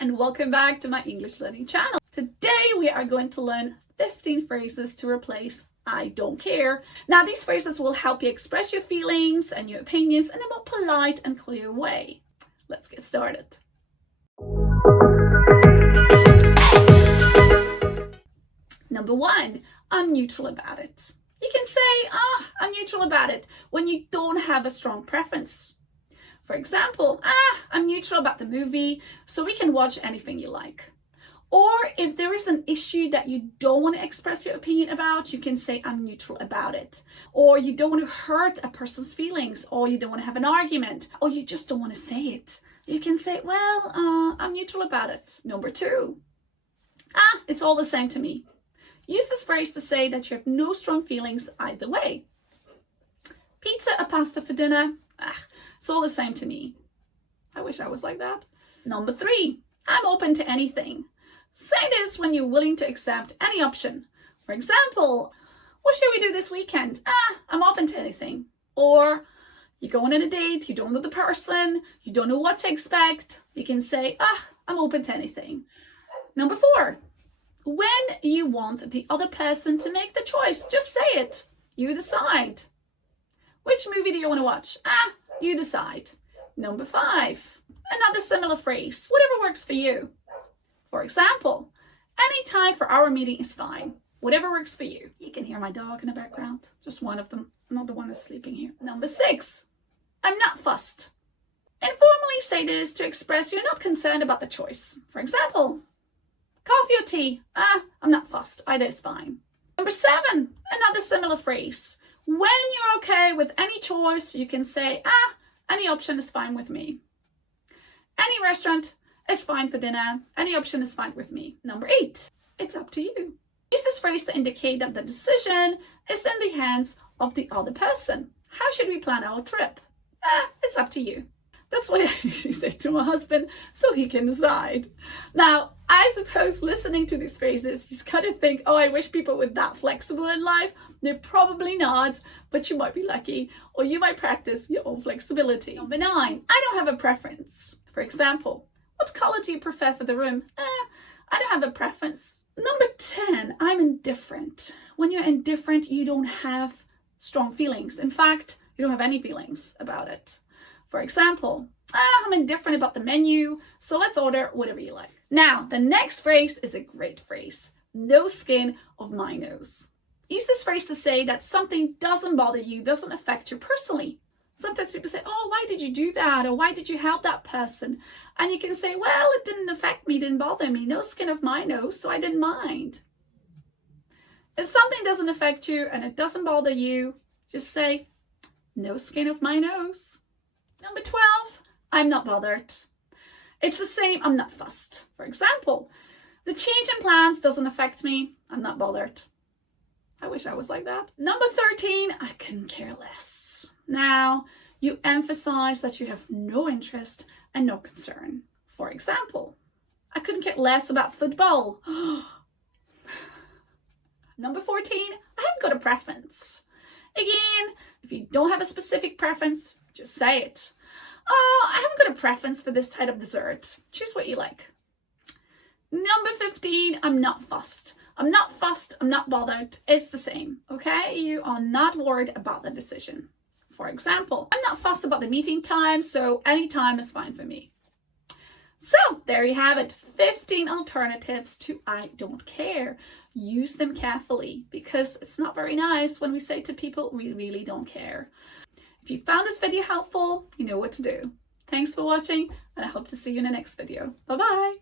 and welcome back to my English learning channel. Today we are going to learn 15 phrases to replace I don't care. Now these phrases will help you express your feelings and your opinions in a more polite and clear way. Let's get started. Number 1, I'm neutral about it. You can say, I'm neutral about it when you don't have a strong preference. For example, I'm neutral about the movie, so we can watch anything you like. Or if there is an issue that you don't want to express your opinion about, you can say, I'm neutral about it. Or you don't want to hurt a person's feelings, or you don't want to have an argument, or you just don't want to say it. You can say, well, I'm neutral about it. Number 2, it's all the same to me. Use this phrase to say that you have no strong feelings either way. Pizza or pasta for dinner? It's all the same to me. I wish I was like that. Number 3, I'm open to anything. Say this when you're willing to accept any option. For example, what should we do this weekend? I'm open to anything. Or you're going on a date, you don't know the person, you don't know what to expect. You can say, I'm open to anything. Number 4, when you want the other person to make the choice, just say it. You decide. Which movie do you want to watch? You decide. Number 5, another similar phrase. Whatever works for you. For example, any time for our meeting is fine. Whatever works for you. You can hear my dog in the background. Just one of them, not the one who's sleeping here. Number 6, I'm not fussed. Informally say this to express you're not concerned about the choice. For example, coffee or tea? I'm not fussed. Either is fine. Number 7, another similar phrase. When you're okay with any choice, you can say, any option is fine with me. Any restaurant is fine for dinner. Any option is fine with me. Number 8, it's up to you. Use this phrase to indicate that the decision is in the hands of the other person. How should we plan our trip? It's up to you. That's what I usually say to my husband, so he can decide. Now, I suppose listening to these phrases, you kind of think, I wish people were that flexible in life. They're probably not, but you might be lucky, or you might practice your own flexibility. Number 9, I don't have a preference. For example, what color do you prefer for the room? I don't have a preference. Number 10, I'm indifferent. When you're indifferent, you don't have strong feelings. In fact, you don't have any feelings about it. For example, I'm indifferent about the menu, so let's order whatever you like. Now, the next phrase is a great phrase. No skin of my nose. Use this phrase to say that something doesn't bother you, doesn't affect you personally. Sometimes people say, why did you do that? Or why did you help that person? And you can say, well, it didn't affect me, didn't bother me. No skin of my nose, so I didn't mind. If something doesn't affect you and it doesn't bother you, just say, no skin of my nose. Number 12, I'm not bothered. It's the same, I'm not fussed. For example, the change in plans doesn't affect me. I'm not bothered. I wish I was like that. Number 13, I couldn't care less. Now, you emphasize that you have no interest and no concern. For example, I couldn't care less about football. Number 14, I haven't got a preference. Again, if you don't have a specific preference, just say it. I haven't got a preference for this type of dessert. Choose what you like. Number 15, I'm not fussed. I'm not fussed, I'm not bothered. It's the same, okay? You are not worried about the decision. For example, I'm not fussed about the meeting time, so any time is fine for me. So there you have it, 15 alternatives to I don't care. Use them carefully because it's not very nice when we say to people, we really don't care. If you found this video helpful, you know what to do. Thanks for watching, and I hope to see you in the next video. Bye-bye.